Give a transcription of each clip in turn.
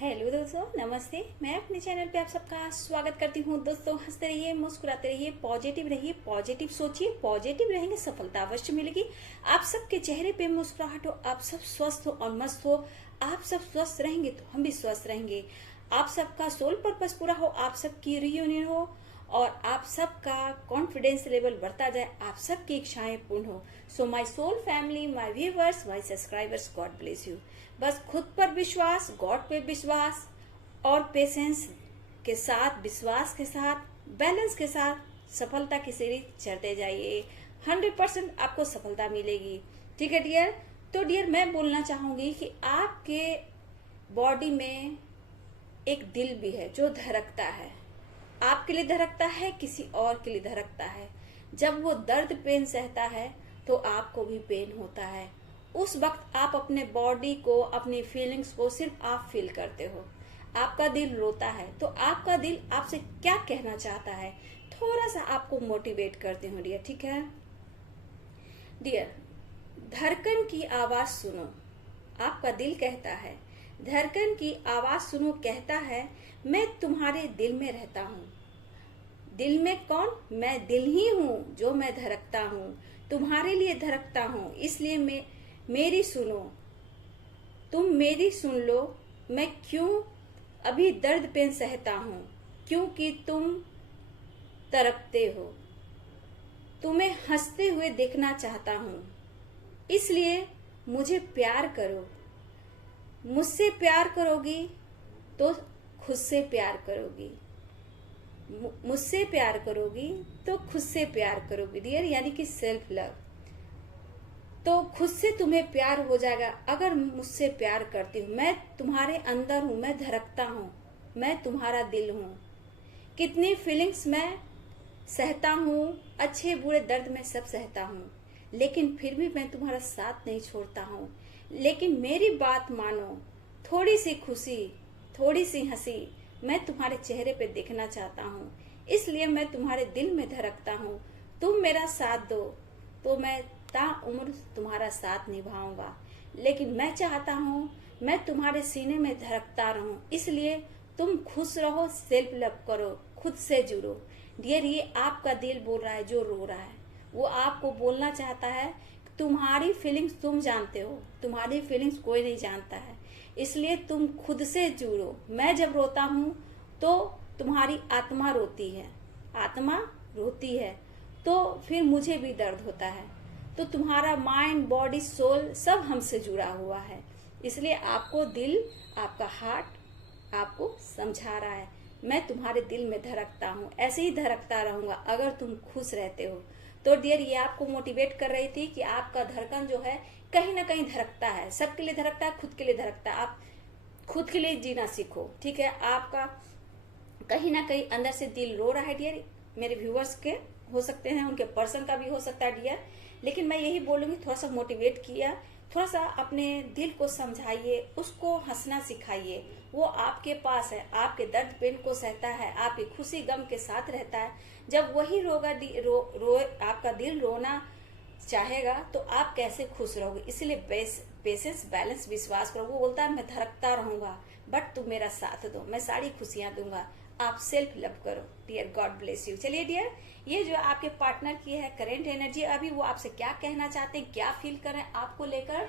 Hello दोस्तों, नमस्ते। मैं अपने चैनल पे आप सबका स्वागत करती हूँ। दोस्तों, हंसते रहिए, मुस्कुराते रहिए, पॉजिटिव रहिए, पॉजिटिव सोचिए, पॉजिटिव रहेंगे, सफलता अवश्य मिलेगी। आप सबके चेहरे पे मुस्कुराहट हो, आप सब स्वस्थ हो और मस्त हो। आप सब स्वस्थ रहेंगे तो हम भी स्वस्थ रहेंगे। आप सबका सोल पर्पस पूरा हो, आप सबकी रियूनियन हो और आप सबका कॉन्फिडेंस लेवल बढ़ता जाए, आप सबकी इच्छाएं पूर्ण हो। So my soul family, my viewers, my subscribers, God bless you. बस खुद पर विश्वास, गॉड पे विश्वास और पेशेंस के साथ, विश्वास के साथ, बैलेंस के साथ सफलता की सीढ़ी चढ़ते जाइए। 100% आपको सफलता मिलेगी। ठीक है डियर। तो डियर, मैं बोलना चाहूंगी कि आपके बॉडी में एक दिल भी है जो धड़कता है। आपके लिए धड़कता है, किसी और के लिए धड़कता है। जब वो दर्द पेन सहता है तो आपको भी पेन होता है। उस वक्त आप अपने बॉडी को, अपनी फीलिंग्स को सिर्फ आप फील करते हो। आपका दिल रोता है तो आपका दिल आपसे क्या कहना चाहता है, थोड़ा सा आपको मोटिवेट करती हूँ डियर। ठीक है डियर, धड़कन की आवाज सुनो। आपका दिल कहता है, धड़कन की आवाज सुनो, कहता है मैं तुम्हारे दिल में रहता हूँ। दिल में कौन? मैं दिल ही हूँ जो मैं धड़कता हूँ, तुम्हारे लिए धड़कता हूँ। इसलिए मेरी सुनो, तुम मेरी सुन लो। मैं क्यों अभी दर्द पेन सहता हूँ, क्योंकि तुम तड़पते हो। तुम्हें हंसते हुए देखना चाहता हूँ, इसलिए मुझे प्यार करो। मुझसे प्यार करोगी तो खुद से प्यार करोगी। मुझसे प्यार करोगी तो खुद से प्यार करोगी डियर, यानी कि सेल्फ लव। तो खुद से तुम्हें प्यार हो जाएगा अगर मुझसे प्यार करती हूँ। मैं तुम्हारे अंदर हूँ, मैं धड़कता हूँ, मैं तुम्हारा दिल हूँ। कितनी फीलिंग्स मैं सहता हूँ, अच्छे बुरे दर्द में सब सहता हूँ, लेकिन फिर भी मैं तुम्हारा साथ नहीं छोड़ता हूँ। लेकिन मेरी बात मानो, थोड़ी सी खुशी, थोड़ी सी हंसी मैं तुम्हारे चेहरे पे देखना चाहता हूँ, इसलिए मैं तुम्हारे दिल में धड़कता हूँ। तुम मेरा साथ दो तो मैं ताउम्र तुम्हारा साथ निभाऊंगा। लेकिन मैं चाहता हूँ मैं तुम्हारे सीने में धड़कता रहूं, इसलिए तुम खुश रहो, सेल्फ लव करो, खुद से जुड़ो। डियर, ये आपका दिल बोल रहा है जो रो रहा है। वो आपको बोलना चाहता है तुम्हारी फीलिंग्स तुम जानते हो, तुम्हारी फीलिंग्स कोई नहीं जानता है, इसलिए तुम खुद से जुड़ो। मैं जब रोता हूँ तो तुम्हारी आत्मा रोती है, आत्मा रोती है तो फिर मुझे भी दर्द होता है। तो तुम्हारा माइंड, बॉडी, सोल सब हमसे जुड़ा हुआ है, इसलिए आपको दिल, आपका हार्ट आपको समझा रहा है मैं तुम्हारे दिल में धड़कता हूँ, ऐसे ही धड़कता रहूंगा अगर तुम खुश रहते हो। तो डियर, ये आपको मोटिवेट कर रही थी कि आपका धड़कन जो है कहीं ना कहीं धड़कता है, सबके लिए धड़कता है, खुद के लिए धड़कता है। आप खुद के लिए जीना सीखो। ठीक है, आपका कहीं ना कहीं अंदर से दिल रो रहा है डियर। मेरे व्यूअर्स के हो सकते हैं, उनके पर्सन का भी हो सकता है डियर, लेकिन मैं यही बोलूंगी थोड़ा सा मोटिवेट किया, थोड़ा सा अपने दिल को समझाइए, उसको हंसना सिखाइए। वो आपके पास है, आपके दर्द पेन को सहता है, आपकी खुशी गम के साथ रहता है। जब वही रोगा आपका दिल रोना चाहेगा तो आप कैसे खुश रहोगे। इसलिए पेशेंस, बैलेंस, विश्वास करो। वो बोलता है मैं धड़कता रहूंगा, बट तुम मेरा साथ दो, मैं सारी खुशियां दूंगा। आप सेल्फ लव करो डियर। God bless you. चलिए डियर, ये जो आपके पार्टनर की है करेंट एनर्जी, अभी वो आपसे क्या कहना चाहते हैं, क्या फील कर रहे हैं आपको लेकर,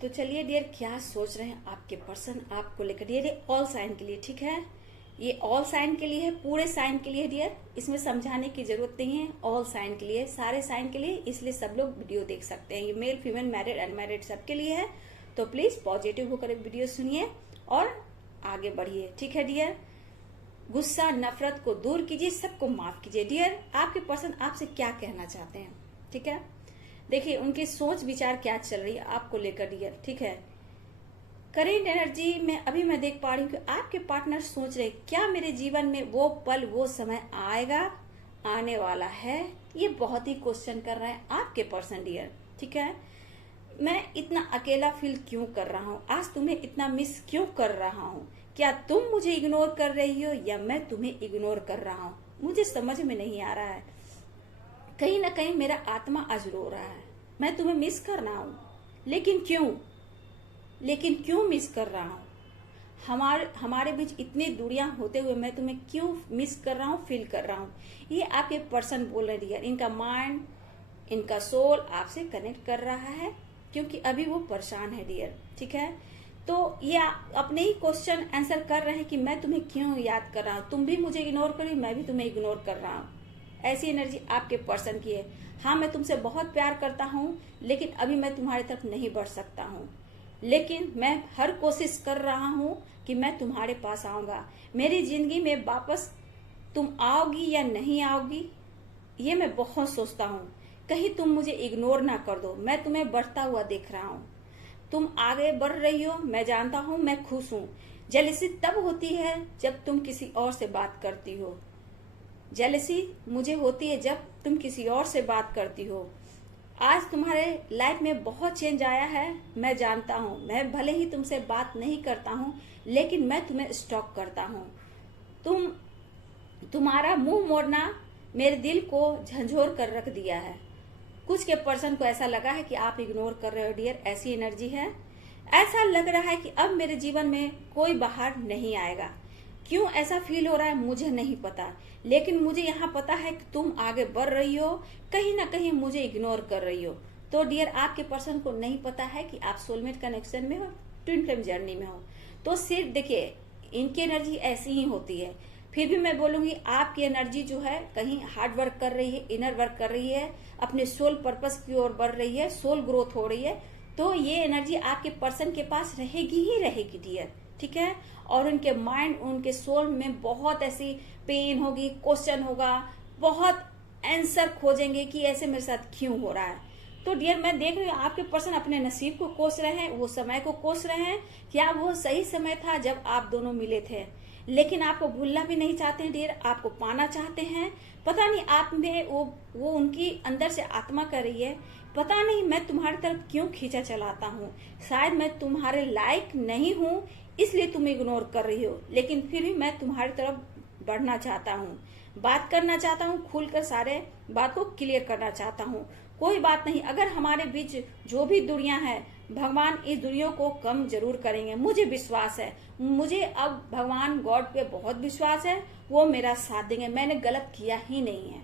तो चलिए डियर, क्या सोच रहे हैं आपके पर्सन आपको लेकर। डियर, ऑल साइन के लिए, ठीक है, ये ऑल साइन के लिए है, पूरे साइन के लिए डियर, इसमें समझाने की जरूरत नहीं है। ऑल साइन के लिए, सारे साइन के लिए, इसलिए सब लोग वीडियो देख सकते हैं। ये मेल, फीमेल, मैरिड, अनमैरिड सबके लिए है। तो प्लीज पॉजिटिव होकर वीडियो सुनिए और आगे बढ़िए। ठीक है डियर, गुस्सा, नफरत को दूर कीजिए, सबको माफ कीजिए। डियर, आपके पर्सन आपसे क्या कहना चाहते हैं, ठीक है, देखिए उनकी सोच विचार क्या चल रही है आपको लेकर डियर। ठीक है, करेंट एनर्जी में अभी मैं देख पा रही हूँ कि आपके पार्टनर सोच रहे क्या मेरे जीवन में वो पल, वो समय आएगा, आने वाला है। ये बहुत ही क्वेश्चन कर रहे हैं आपके पर्सन डियर। ठीक है, मैं इतना अकेला फील क्यों कर रहा हूँ, आज तुम्हें इतना मिस क्यों कर रहा हूँ, क्या तुम मुझे इग्नोर कर रही हो या मैं तुम्हें इग्नोर कर रहा हूँ, मुझे समझ में नहीं आ रहा है। कहीं ना कहीं मेरा आत्मा आज रो रहा है, मैं तुम्हें मिस कर रहा हूँ, लेकिन क्यों, लेकिन क्यों मिस कर रहा हूँ? हमारे बीच इतनी दूरियां होते हुए मैं तुम्हें क्यों मिस कर रहा हूँ, फील कर रहा हूँ? ये आपके पर्सन बोल रहे हैं डियर। इनका माइंड, इनका सोल आपसे कनेक्ट कर रहा है क्योंकि अभी वो परेशान है डियर। ठीक है, तो ये अपने ही क्वेश्चन आंसर कर रहे हैं कि मैं तुम्हें क्यों याद कर रहा हूँ, तुम भी मुझे इग्नोर कर रही, मैं भी तुम्हें इग्नोर कर रहा हूँ। ऐसी एनर्जी आपके पर्सन की है। हाँ, मैं तुमसे बहुत प्यार करता हूँ, लेकिन अभी मैं तुम्हारी तरफ नहीं बढ़ सकता हूँ, लेकिन मैं हर कोशिश कर रहा हूँ कि मैं तुम्हारे पास आऊंगा। मेरी जिंदगी में वापस तुम आओगी या नहीं आओगी, ये मैं बहुत सोचता हूँ। कहीं तुम मुझे इग्नोर ना कर दो। मैं तुम्हें बढ़ता हुआ देख रहा हूँ, तुम आगे बढ़ रही हो, मैं जानता हूँ, मैं खुश हूँ। जेलसी तब होती है जब तुम किसी और से बात करती हो। जेलसी मुझे होती है जब तुम किसी और से बात करती हो। आज तुम्हारे लाइफ में बहुत चेंज आया है, मैं जानता हूँ। मैं भले ही तुमसे बात नहीं करता हूँ, लेकिन मैं तुम्हें स्टॉक करता हूँ। तुम्हारा मुंह मोड़ना मेरे दिल को झंझोर कर रख दिया है। कुछ के पर्सन को ऐसा लगा है कि आप इग्नोर कर रहे हो डियर, ऐसी एनर्जी है। ऐसा लग रहा है कि अब मेरे जीवन में कोई बाहर नहीं आएगा। क्यों ऐसा फील हो रहा है मुझे नहीं पता, लेकिन मुझे यहाँ पता है कि तुम आगे बढ़ रही हो, कहीं ना कहीं मुझे इग्नोर कर रही हो। तो डियर, आपके पर्सन को नहीं पता है कि आप सोलमेट कनेक्शन में हो, ट्विन फ्लेम जर्नी में हो। तो सिर्फ देखिए, इनकी एनर्जी ऐसी ही होती है। फिर भी मैं बोलूंगी आपकी एनर्जी जो है कहीं हार्ड वर्क कर रही है, इनर वर्क कर रही है, अपने सोल पर्पस की ओर बढ़ रही है, सोल ग्रोथ हो रही है। तो ये एनर्जी आपके पर्सन के पास रहेगी ही रहेगी डियर। ठीक है, और उनके माइंड, उनके सोल में बहुत ऐसी पेन होगी, क्वेश्चन होगा, बहुत आंसर खोजेंगे कि ऐसे मेरे साथ क्यों हो रहा है। तो डियर, मैं देख रही हूँ आपके पर्सन अपने नसीब को कोस रहे हैं, वो समय को कोस रहे हैं। क्या वो सही समय था जब आप दोनों मिले थे? लेकिन आपको भूलना भी नहीं चाहते हैं डियर, आपको पाना चाहते हैं। पता नहीं आप में वो उनकी अंदर से आत्मा कर रही है, पता नहीं मैं तुम्हारी तरफ क्यों खींचा चलाता हूँ। शायद मैं तुम्हारे लायक नहीं हूँ, इसलिए तुम इग्नोर कर रही हो, लेकिन फिर भी मैं तुम्हारी तरफ बढ़ना चाहता हूँ, बात करना चाहता हूँ, खुलकर सारे बात को क्लियर करना चाहता हूँ। कोई बात नहीं, अगर हमारे बीच जो भी दूरियां हैं, भगवान इस दूरियों को कम जरूर करेंगे, मुझे विश्वास है। मुझे अब भगवान गॉड पे बहुत विश्वास है, वो मेरा साथ देंगे। मैंने गलत किया ही नहीं है।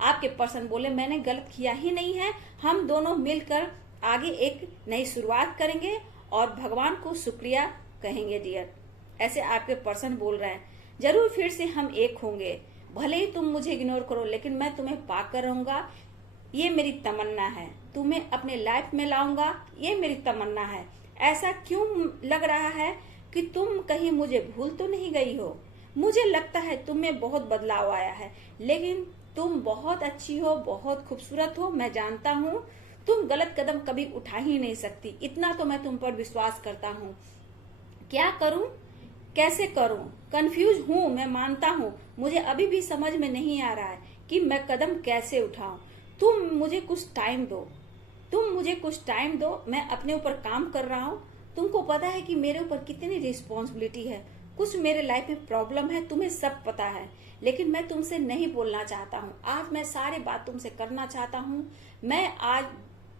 आपके पर्सन बोले मैंने गलत किया ही नहीं है, हम दोनों मिलकर आगे एक नई शुरुआत करेंगे और भगवान को शुक्रिया कहेंगे डियर। ऐसे आपके पर्सन बोल रहे हैं। जरूर फिर से हम एक होंगे, भले ही तुम मुझे इग्नोर करो, लेकिन मैं तुम्हें पाकर रहूंगा, ये मेरी तमन्ना है। तुम्हें अपने लाइफ में लाऊंगा, ये मेरी तमन्ना है। ऐसा क्यों लग रहा है कि तुम कहीं मुझे भूल तो नहीं गई हो? मुझे लगता है तुम में बहुत बदलाव आया है, लेकिन तुम बहुत अच्छी हो, बहुत खूबसूरत हो। मैं जानता हूँ तुम गलत कदम कभी उठा ही नहीं सकती, इतना तो मैं तुम पर विश्वास करता हूँ। क्या करूं, कैसे करूं, कंफ्यूज हूं, मैं मानता हूं। मुझे अभी भी समझ में नहीं आ रहा है कि मैं कदम कैसे उठाऊं। तुम मुझे कुछ टाइम दो, तुम मुझे कुछ टाइम दो, मैं अपने ऊपर काम कर रहा हूं। तुमको पता है कि मेरे ऊपर कितनी रिस्पॉन्सिबिलिटी है, कुछ मेरे लाइफ में प्रॉब्लम है, तुम्हें सब पता है, लेकिन मैं तुमसे नहीं बोलना चाहता हूँ। आज मैं सारी बात तुमसे करना चाहता हूँ। मैं आज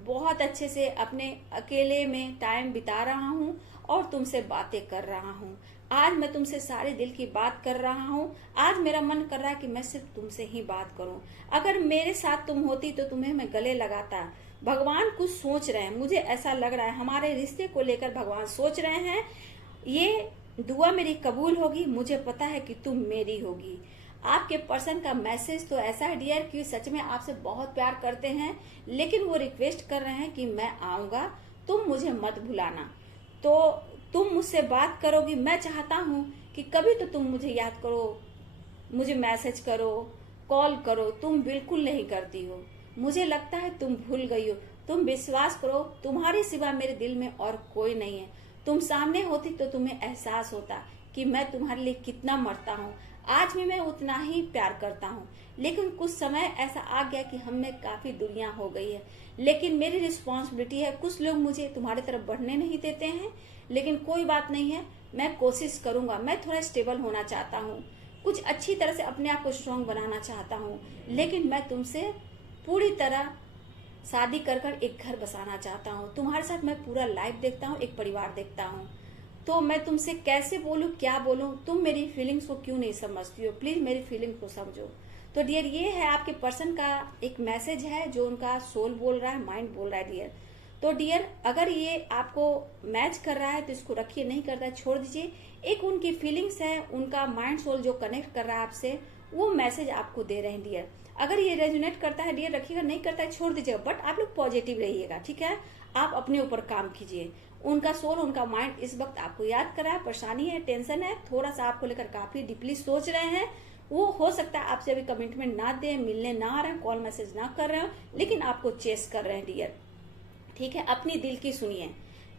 बहुत अच्छे से अपने अकेले में टाइम बिता रहा हूँ और तुमसे बातें कर रहा हूँ। आज मैं तुमसे सारे दिल की बात कर रहा हूँ। आज मेरा मन कर रहा है कि मैं सिर्फ तुमसे ही बात करूँ। अगर मेरे साथ तुम होती तो तुम्हें मैं गले लगाता। भगवान कुछ सोच रहे हैं, मुझे ऐसा लग रहा है हमारे रिश्ते को लेकर भगवान सोच रहे हैं। ये दुआ मेरी कबूल होगी, मुझे पता है कि तुम मेरी होगी। आपके पर्सन का मैसेज तो ऐसा है डियर कि सच में आपसे बहुत प्यार करते हैं, लेकिन वो रिक्वेस्ट कर रहे हैं कि मैं आऊंगा, तुम मुझे मत भुलाना। तो तुम मुझसे बात करोगी, मैं चाहता हूँ कि कभी तो तुम मुझे याद करो, मुझे मैसेज करो, कॉल करो। तुम बिल्कुल नहीं करती हो, मुझे लगता है तुम भूल गई हो। तुम विश्वास करो, तुम्हारे सिवा मेरे दिल में और कोई नहीं है। तुम सामने होती तो तुम्हें एहसास होता कि मैं तुम्हारे लिए कितना मरता हूँ। आज भी मैं उतना ही प्यार करता हूँ, लेकिन कुछ समय ऐसा आ गया कि हम में काफी दूरियां हो गई है। लेकिन मेरी रिस्पॉन्सिबिलिटी है, कुछ लोग मुझे तुम्हारी तरफ बढ़ने नहीं देते हैं, लेकिन कोई बात नहीं है, मैं कोशिश करूंगा। मैं थोड़ा स्टेबल होना चाहता हूँ, कुछ अच्छी तरह से अपने आप को स्ट्रांग बनाना चाहता हूँ, लेकिन मैं तुमसे पूरी तरह शादी कर कर एक घर बसाना चाहता हूँ, तुम्हारे साथ मैं पूरा लाइफ देखता हूँ, एक परिवार देखता हूँ। तो मैं तुमसे कैसे बोलूँ, क्या बोलूँ, तुम मेरी फीलिंग्स को क्यों नहीं समझती हो, प्लीज मेरी फीलिंग्स को समझो। तो डियर ये है आपके पर्सन का एक मैसेज है जो उनका सोल बोल रहा है, माइंड बोल रहा है डियर। तो डियर अगर ये आपको मैच कर रहा है तो इसको रखिए, नहीं करता है छोड़ दीजिए। एक उनकी फीलिंग्स है, उनका माइंड सोल जो कनेक्ट कर रहा है आपसे, वो मैसेज आपको दे रहे हैं डियर। अगर ये रेजोनेट करता है डियर रखिएगा, नहीं करता है छोड़ दीजिएगा। बट आप लोग पॉजिटिव रहिएगा, ठीक है। आप अपने ऊपर काम कीजिए। उनका सोल, उनका माइंड इस वक्त आपको याद कर रहा है, परेशानी है, टेंशन है, थोड़ा सा आपको लेकर काफी डीपली सोच रहे हैं। वो हो सकता है आपसे अभी कमिटमेंट ना दे, मिलने ना आ रहे हैं, कॉल मैसेज ना कर रहे हो, लेकिन आपको चेस कर रहे हैं डियर, ठीक है। अपनी दिल की सुनिए,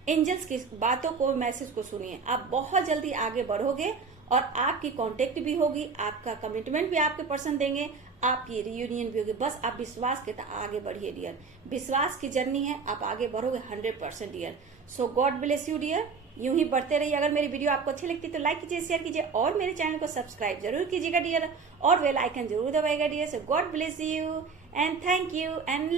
एंजल्स की बातों को, मैसेज को सुनिए। आप बहुत जल्दी आगे बढ़ोगे और आपकी कांटेक्ट भी होगी, आपका कमिटमेंट भी आपके पर्सन देंगे, आपकी रियूनियन भी होगी। बस आप विश्वास के साथ आगे बढ़िए डियर, विश्वास की जर्नी है, आप आगे बढ़ोगे 100% dear. So God bless you dear, यूं ही बढ़ते रहिए। अगर मेरी वीडियो आपको अच्छी लगती है तो लाइक कीजिए, शेयर कीजिए और मेरे चैनल को सब्सक्राइब जरूर कीजिएगा डियर, और बेल आइकन जरूर दबाइएगा dear. So God bless you and thank you and